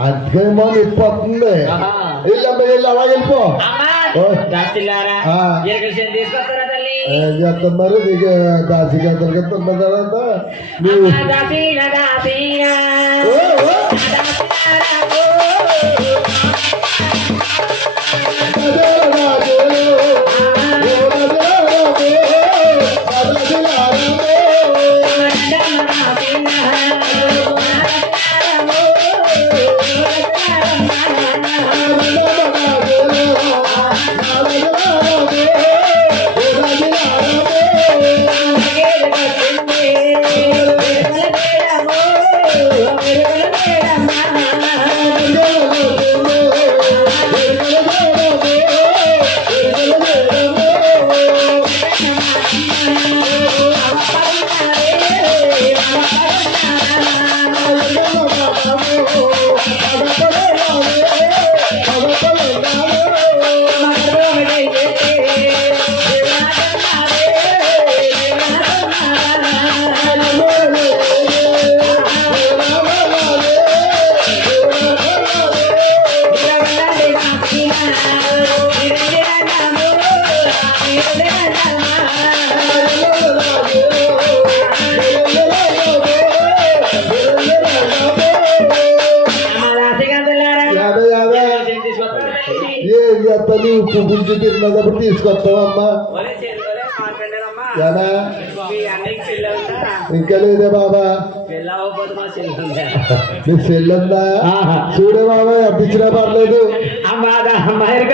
అధ్యయనం వెళ్ళిపోతుంది వెళ్ళమ్మ వెళ్ళి అలా వెళ్ళిపో. మరి? నీకు దాసి గతలు కదా నువ్వు కొత్తవమ్మా. ఇంకా లేదే బాబా. చూడే బాబా అప్పించినా పర్లేదు. అమ్మా అమ్మాయి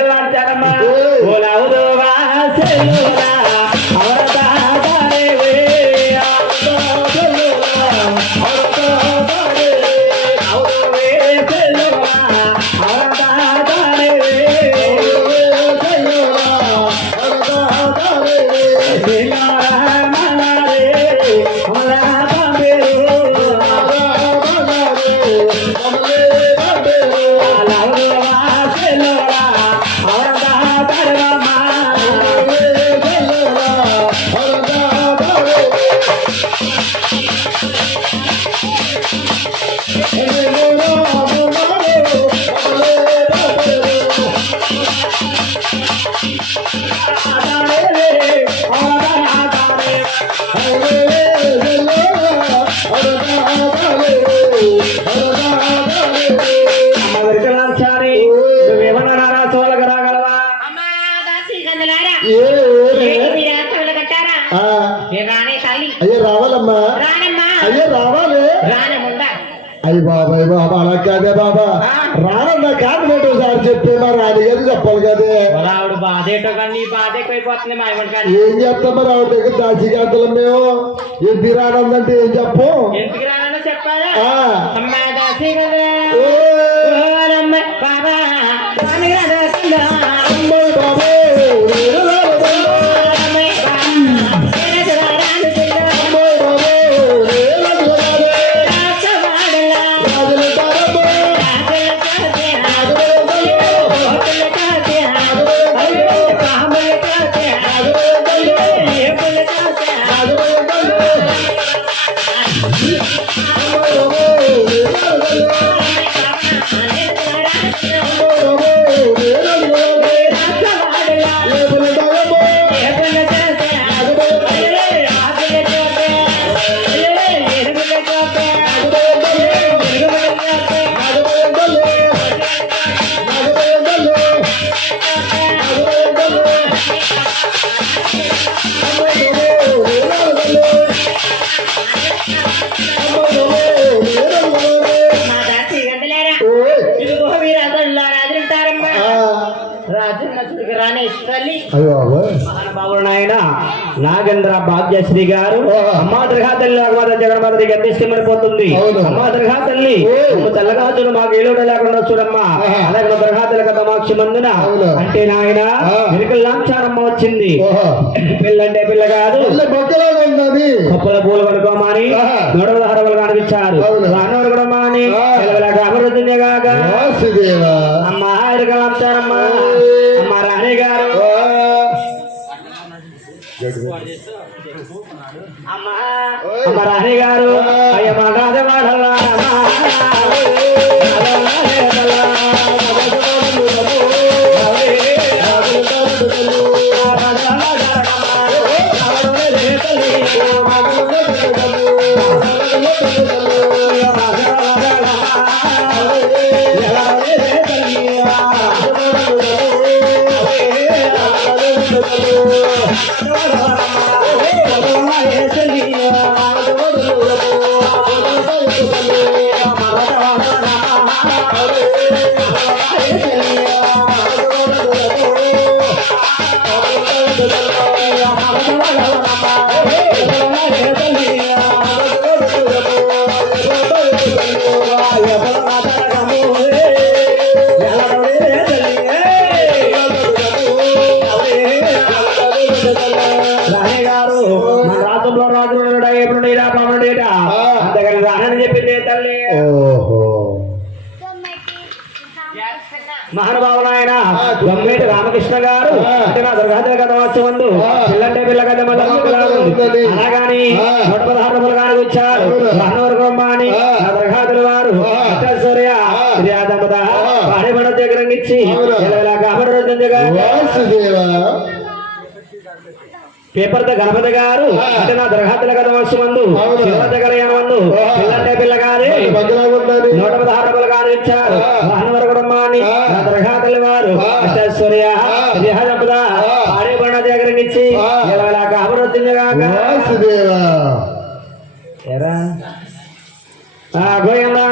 ఏం చేస్తాం మరి ఆవిడ దగ్గర దాచిగడ్డలం మేము ఎద్దిరాడంటే ఏం చెప్పు. రాఘవేంద్ర భాగ్యశ్రీ గారు. అమ్మా దుర్గా తల్లి రాఘమాత జగన్మాతకి గతిష్టమైపోతుంది అమ్మా దుర్గా తల్లి తెల్లగా చూడు మాకు ఏలుడ లేకుండా చూడమ్మా. అలాగే దుర్గా తల్లి కథమాక్షి మందున. అంటే నాయన వెనుకల లాంఛారమ్మ వచ్చింది. పిల్లంటే పిల్ల కాదు. కొప్పల పూలు కనుకోమని నొడవల హరవలు కనిపించారు. రానవరు కూడా మాని అభివృద్ధిగా అమ్మా ఇరకల లాంఛారమ్మ. అమ్మ రాణి గారు. అమ్మ. రాణి గారు అయ్యమ్మ రాజవాడలా గణపతి గారు. అంటే నా దర్హాతుల గత వస్తు మందు. శివరాజగలయన మందు. పిల్లంటే పిల్ల గారి నూట పదహారు గారు ఇచ్చారు. వాహనవర కుటుంబాన్ని నా వారు. అష్టైశ్వర్య దగ్గర నుంచి గోయందా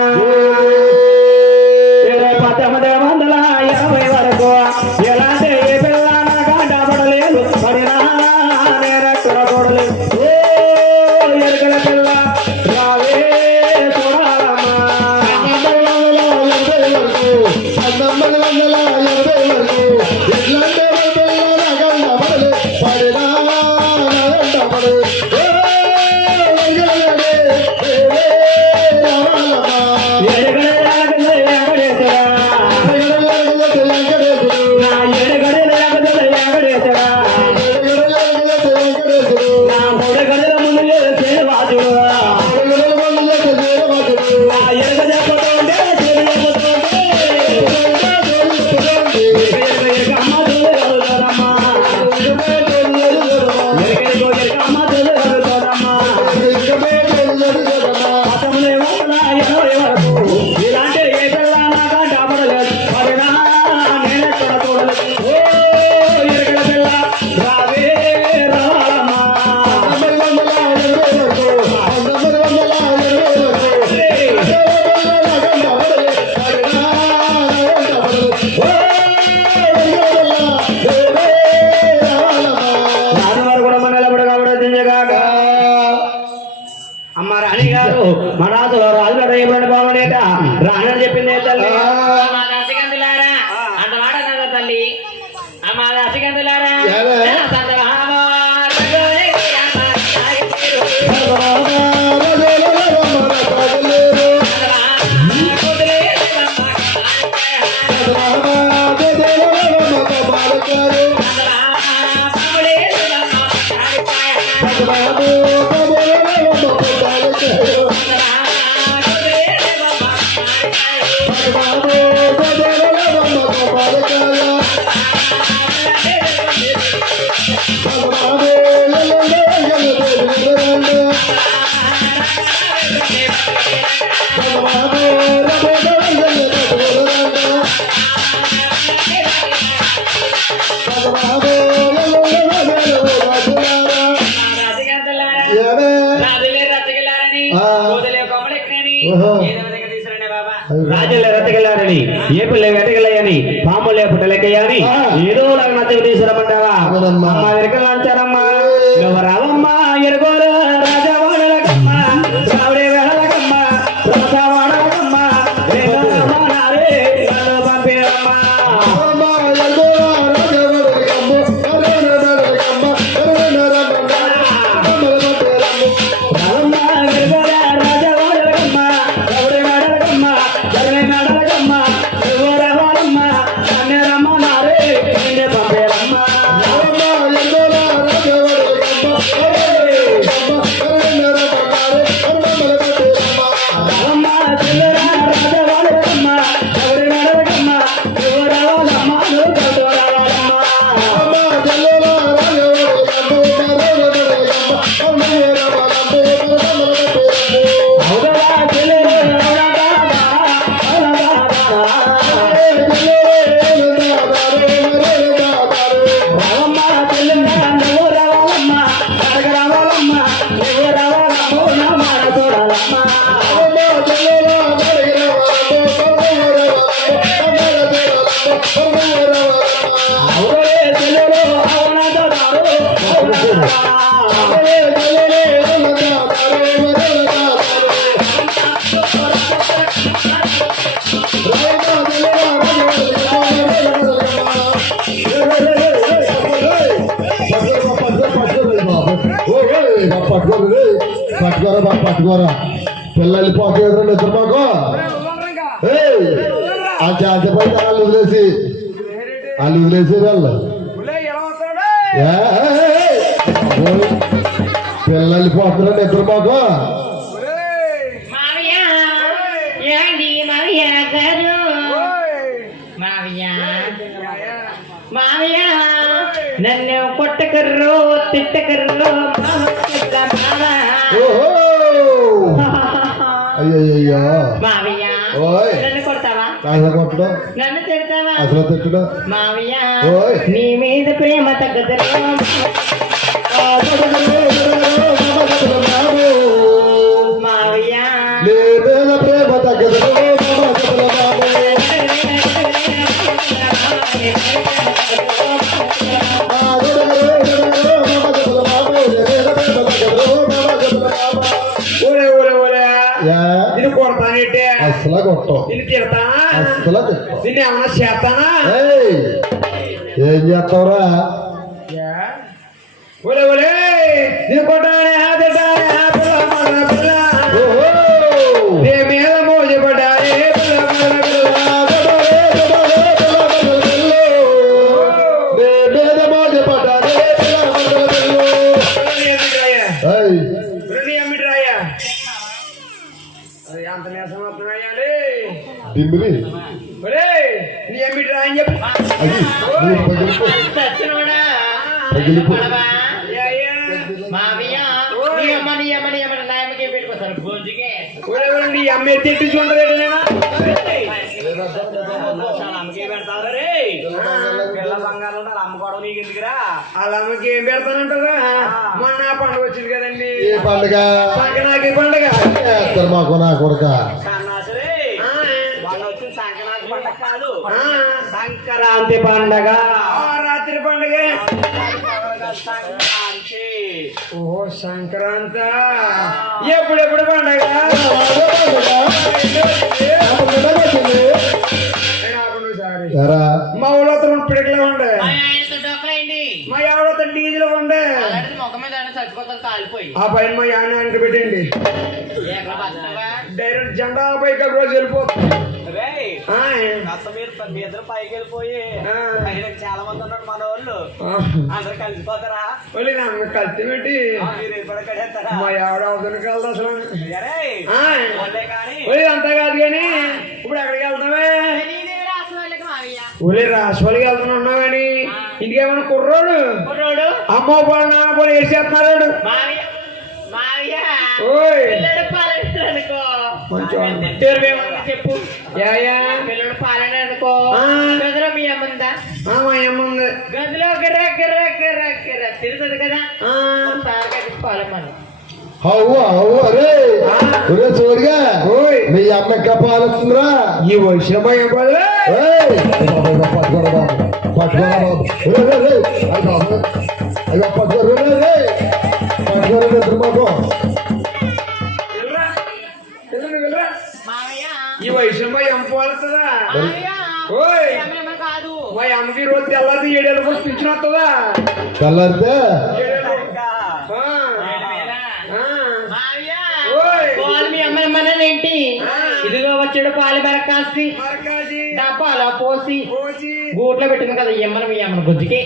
బిడ్డ రానని చెప్పింది తల్లి పట్టుకోరా పిల్లలు పోకేదరా నిద్ర ఆ చేత పడితే వాళ్ళు వదిలేసి. వాళ్ళు వదిలేసి వాళ్ళు పిల్లలు పోతున్నా నిద్ర మాకు. మావయ్య నన్ను మావయ్య తిట్టకర్రో మావయ్య అయ్యయ్యో మావయ్య ఓయ్. నన్ను కొడతావా? అసలు కొట్టడం. నన్ను తిడతావా? అసలు తిట్టడం. మావయ్య ఓయ్. నీ మీద ప్రేమ తగ్గదు అసలు కొట్టం నిన్ను తిడతానా అసలు తిట్టం నిన్ను ఏమన్నా చేస్తానా ఏయ్, ఏం చేస్తావురా నీ అమ్మ నీ అమ్మ నీ అమ్మ నా అమ్మకి పెట్టుకోసారు గొంజుకే ఒరే ఒరే నీ అమ్మ ఎత్తి చూడలేదు నేను? వాళ్ళ అమ్మకి ఏం పెడతానంటారా మొన్న పండుగ వచ్చింది కదండి. ఏ పండుగ? సంక్రాంతి పండుగ. మాకు నా కొడుక. సంక్రాంతి పండగ ఆ. రాత్రి పండుగ. ఓ సంక్రాంత. ఎప్పుడెప్పుడు పండుగ? మా ఊళ్ళో పిడకలో ఉండే. మా ఎవడో డీజిల్ ఉండే. ఆ పైన మా యాన అంట పెట్టండి? డైరెక్ట్ జెండా పైకి రోజు వెళ్ళిపోతుంది మీ ఇద్దరు పైకి వెళ్ళిపోయి చాలా మంది ఉన్నారు మన వాళ్ళు. అందరు కలిసిపోతారా? ఒలి నన్ను కత్తి పెట్టి మా ఎవడ అసలు. ఆ. వాళ్ళే కానీ. అంతా కాదు కానీ ఇప్పుడు ఎక్కడికి వెళ్తామే. ఒలి రాష్ట్రాలకి వెళ్తున్నా కానీ ఇంకేమైనా కుర్రోడు? కుర్రోడు? అమ్మో పోలు నాన్న పోలు వేసేస్తున్నాడు చెప్పు. Yeah yeah. పిల్లడు పాలన అనుకో ఆ. గదిలో మీ అమ్మందా అమ్మ ఉంది. గదిలో గిర్ర గిర్ర గిర్ర గిర్ర. తిరుగుతుంది కదా? ఆ, ఒకసారి కలిసి పాలమను అవ్వ అవ్వ అరే ఒరే చూడగా ఓయ్. మీ అమ్మక్క పాలిస్తుందిరా. ఈ వచ్చిన పట్టుకోరా పట్టుకోరా ఈ వయసు మా అమ్మ పోలుతుందా ఓయ్ మీ అమ్మకి రోజు తెల్లారి ఏడేళ్ళ కోసం పింఛన్ వస్తుందా? తెల్లారితే? అమ్మమ్మనేంటి ఇదిగో వచ్చాడు పాలు బరకాసి డబ్బాలో పోసి. గూట్లో పెట్టింది కదా ఈ అమ్మని మీ అమ్మని గుజ్జుకి.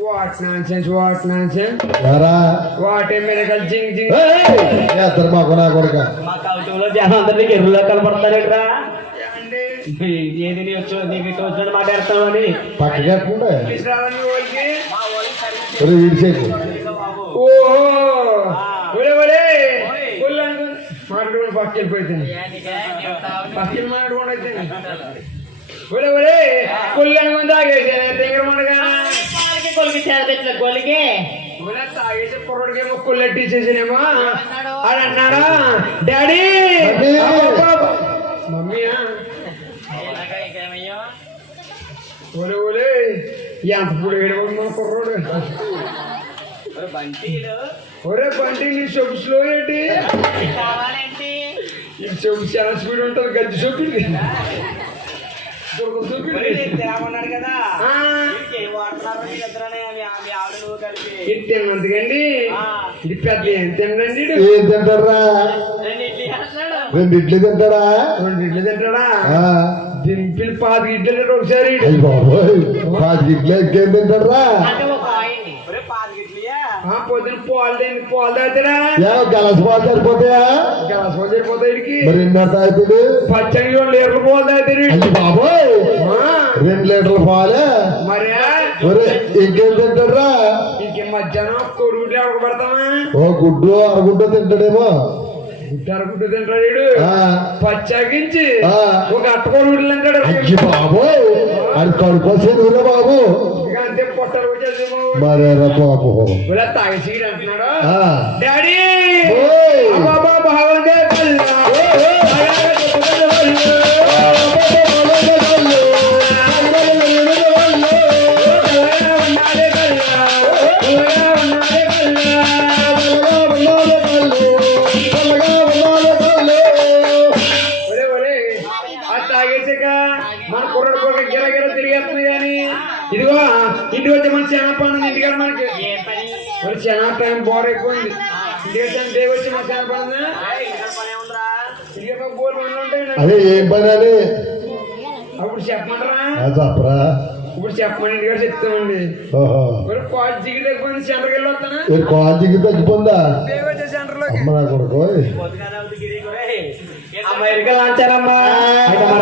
వాట్ నాన్సెన్స్ వాట్ నాన్సెన్స్ ఎరా వాటే మిరకల్ జింగ్ జింగ్ ఏయ్, చేస్తారు మాకు నా కొడుక. మా కౌటంలో జనం అందరికి ఎరువులో కనపడతారేట్రా? అండి ఏది నీ వచ్చో నీకు ఇటు వచ్చినట్టు మాట్లాడతావని? పక్కకెట్టండి తీసుకురావాలని వాళ్ళకి మా వాళ్ళకి? సర్వీస్ ఒరే విడిచేకు బాబు ఓహో! ఒరే ఒరే! ఒళ్ళు అనుకుని మాట్లాడుకుని పక్కకి వెళ్ళిపోతుంది పక్కకి మాట్లాడుకోండి అయితే ఒరే ఒరే! కొల్లు అనుకుని కొలికి చేరదెట్ల గొలికి? ఒరే తాగేసి కుర్రోడికేమో కొల్లెట్టి ఇచ్చేసినేమో అని అన్నాడా? డాడీ. మమ్మీయా ఒరే ఒరే. ఎంత ఇప్పుడు ఏడవడు కుర్రోడు ఒరే బంటి నీ సొప్పు స్లో ఏంటి? ఈ సొప్పు చాలా స్పీడ్ ఉంటుంది గజ్జి తేమన్నాడు కదా ఆ, వీడికి ఏం వాడుతున్నారు మీ ఇద్దరనే మీ మీ ఆవిడ నువ్వు కలిపి ఇది తిన్నందుకండి ఇది పెద్ద ఏం తినండి ఏం తింటారా రెండు ఇడ్లీ తింటాడా? రెండు ఇడ్లు తింటాడా? ఆ, దింపిన పాతి ఇడ్లు తింటాడు ఒకసారి పాతిక ఇడ్లీ తింటారా పొద్దున పాలు తిని పాలు తాగుతాడా ఏ గలస పాలు సరిపోతాయా? గ్లాస్ పాలు సరిపోతాయి ఈడికి మరి ఎన్నో తాగుతుంది పచ్చడి రెండు లీటర్లు పాలు తాగుతాడు బాబోయ్ ఆ, రెండు లీటర్ల పాలే? మరి ఇంకేం మధ్యాహ్నం కొడుగుడ్లు ఎవరికి పడతామా ఓ గుడ్డు అరగుడ్డు తింటాడేమో. తింటాడు పచ్చాగించి ఆ. ఒక అట్ట కొడుగుడ్లు తింటాడు. అయ్యి బాబోయ్ అది కడుకోసేది బాబు. మరేరా బాబు. డాడీ! ఏం పని అని. అప్పుడు చెప్పమంటారా? చెప్పరా ఇప్పుడు చెప్పమని ఇంటికాడ చెప్తామండి. కాల్ జిగిరి తగ్గిపోయింది సెంటర్కి వెళ్ళి వస్తానా? ఏ కాలేజీకి తగ్గిపోందా సెంటర్లోకి. అమ్మ నా కొడుకు గిరి అయితే మన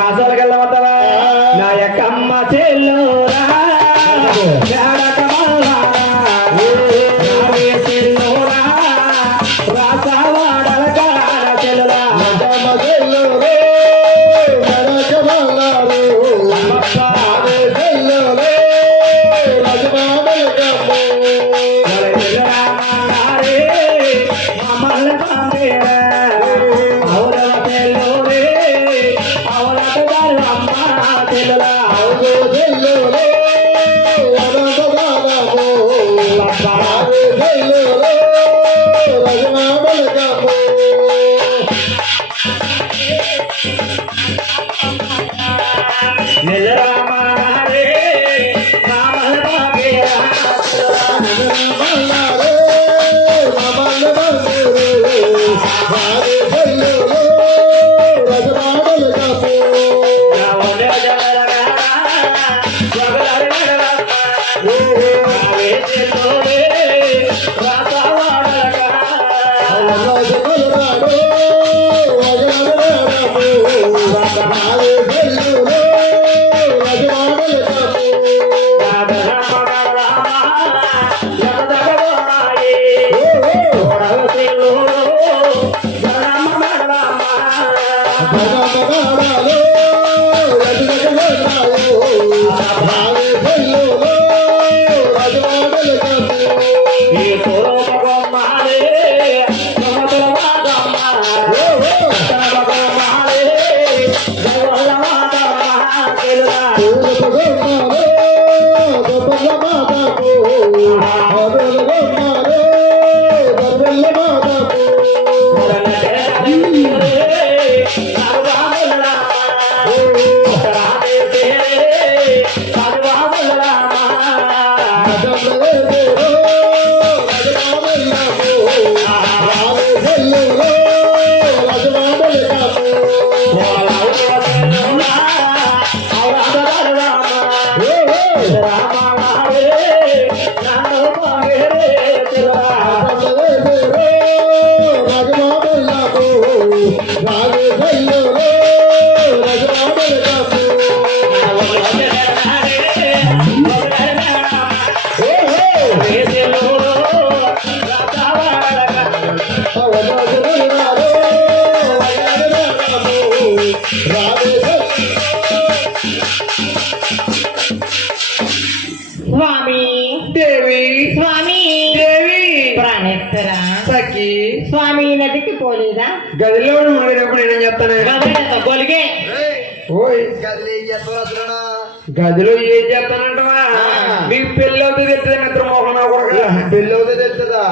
అవుతుంది చెప్తే మిత్ర మోహన కొడక పెళ్ళి అవుతుంది తెలుస్తుందా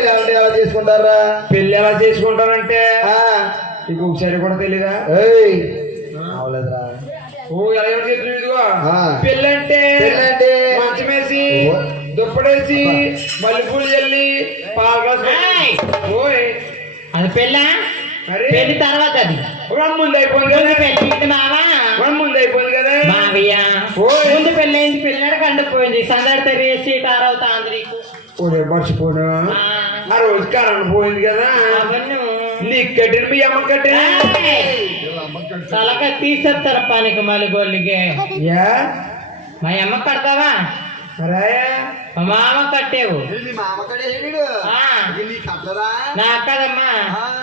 ఎలా ఎలా చేసుకుంటారా పెళ్ళి ఎలా చేసుకుంటారంటే ఆ, నీకు ఒకసారి కూడా తెలీదా ఏయ్ అవలేదురా ఓ ఎలా చెప్తుంది ఇదిగో. పెళ్ళంటే పెళ్ళంటే మంచమేసి ఓ. దుప్ప అప్పుడేసి మల్లెపూలు ఏయ్! ఓయ్ అది పెళ్ళా పెళ్ళి తర్వాత అది ముందు అయిపోయింది కదా పెళ్ళి మావా ముందు అయిపోయింది కదా మావయ్య. ముందు పెళ్ళైంది పిల్లడు కండిపోయింది సందడి తెరేసి టారవుతా నీకు. ఓరే మర్చిపోను? ఆ. రోజు కరెంట్ పోయింది కదా. నీకు కట్టిన మీ అమ్మ కట్టిన తలక తీసేస్తారు పనికి మలుగోళ్ళకి. యా? మా అమ్మ కడతావా? మా మామ కట్టేవు. నీ కదమ్మా.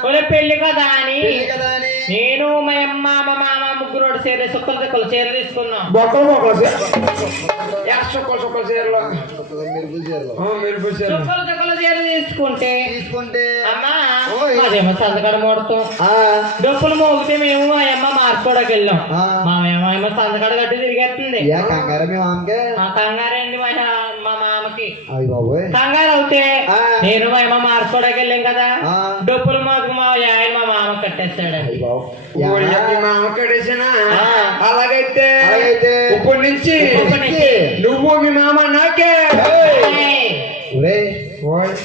ఒరే పెళ్ళి కదా అని. పెళ్ళి కదా అని. నేను మా అమ్మ మా మామ ముగ్గురు చీర సుక్కలు చీర తీసుకున్నాం. బొక్కలు బొక్కలు చీరలు. సుక్కలు చీర తీసుకుంటే తీసుకుంటే అమ్మా. మాదేమో సంతకడ మూడతాం. ఆ. డబ్బులు మోగితే మేము మా అమ్మ మార్చుకోవడానికి వెళ్ళాం. మా ఏమో సంతకడ కట్టి తిరిగేస్తుంది. కంగారండి మా మా మామకి? కంగారు అవుతే ఆ. నేను మా అమ్మ మార్చుకోవడానికి వెళ్ళాం కదా. ఆ. డబ్బులు మాకు మా ఆయన మా మామ కట్టేస్తాడండి. అయ్యి బాబు ఓడి మీ మామ కడేసినా ఆ. అలాగైతే ఇప్పటి నుంచి. నువ్వు మీ మామ నాకే.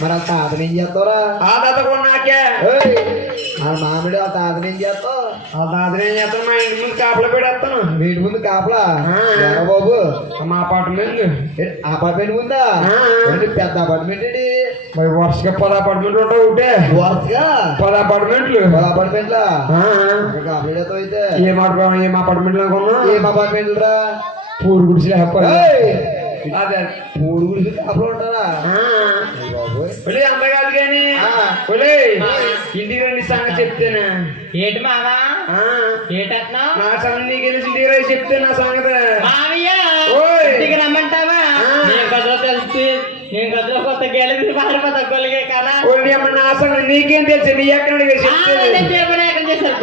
మరి ఆ తాతని ఏం చేస్తావురా? ఆ తాత కూడా నాకే. ఆ మామిడి ఆ తాతని ఏం చేస్తావు? ఆ తాతని ఏం చేస్తాను మా ఇంటి ముందు కాపలా పెడేస్తాను. వీటి ముందు కాపలా? బాబు? మా అపార్ట్మెంట్. అపార్ట్మెంట్. ఏంటి పెద్ద అపార్ట్మెంట్ ఏంటి? మరి వరుసగా పది అపార్ట్మెంట్లు ఉంటావు ఒకటే వరుసగా? పది అపార్ట్మెంట్లు వాళ్ళ అపార్ట్మెంట్ లా ఆ. కంప్లీట్ అవుతావు అయితే. ఏం అపార్ట్మెంట్ ఏం అపార్ట్మెంట్లు అనుకున్నా ఏం అపార్ట్మెంట్ రా పూరు గుడిసి అదే. మూడు గుడిసి కాపలా ఉంటారా? అందగాదు కానీ. ఇంటికి రండి సంగతి చెప్తేనా. ఏటి మావా? ఆ. ఏటట్నా నా సంగతి నీకు వెళ్ళి ఇంటికి రండి చెప్తే నా సంగతి. నేను గదిలో కొత్త గెలిచి పారిపోతా గొలిగే కదా? ఒలే అమ్మ నా సంగతి నీకేం తెలుసు? నీ ఎక్కడ ఎక్కడ చేశారు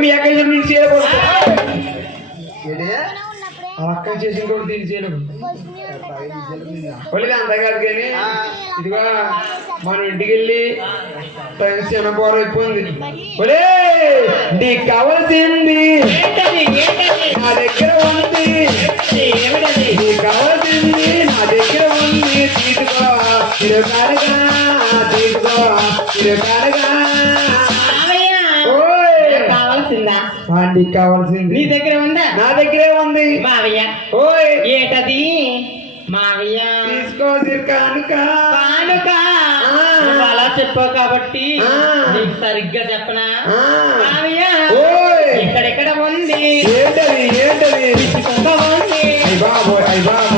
మీ అక్క చేసి నేను ఆ. అక్క చేసిన కూడా దీన్ని చేయలేదు ఒలే అందగాదు కానీ ఇదిగో మనం ఇంటికి వెళ్ళి చిన్న బోర అయిపోయింది. ఒలే నీకు కావాల్సింది ఏంటది? ఏంటది? నా దగ్గర ఉంది. నీకు కావాల్సింది నా దగ్గర నాకు కావాల్సిందా? నీ దగ్గర ఉందా? నా దగ్గరే ఉంది. మావయ్య ఓయ్! ఏటది? మావయ్య. తీసుకో కానుక? ఆ. నువ్వు అలా చెప్పావు కాబట్టి. నీకు సరిగ్గా చెప్పనా. మావయ్య ఓయ్! ఎక్కడెక్కడ ఉంది. ఏంటది ఏంటది? బాబోయ్ బాబోయ్.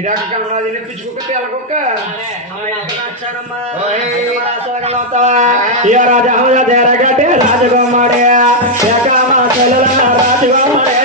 డాక్టర్ కమరాజు పిచ్చుకుక్క తెలకొక్క. రాజగోమాడే. చెల్లెల రాజగోమాడే.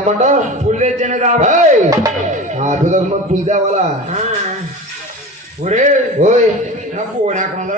ఆ పక్క నుంచి తెమ్మంటావు పుల్ తెచ్చాను దాబా ఏయ్, ఆ పిల్లలు పులి తేవాలా ఒరే ఓయ్ నా ఫోన్ ఎక్కడ ఉందో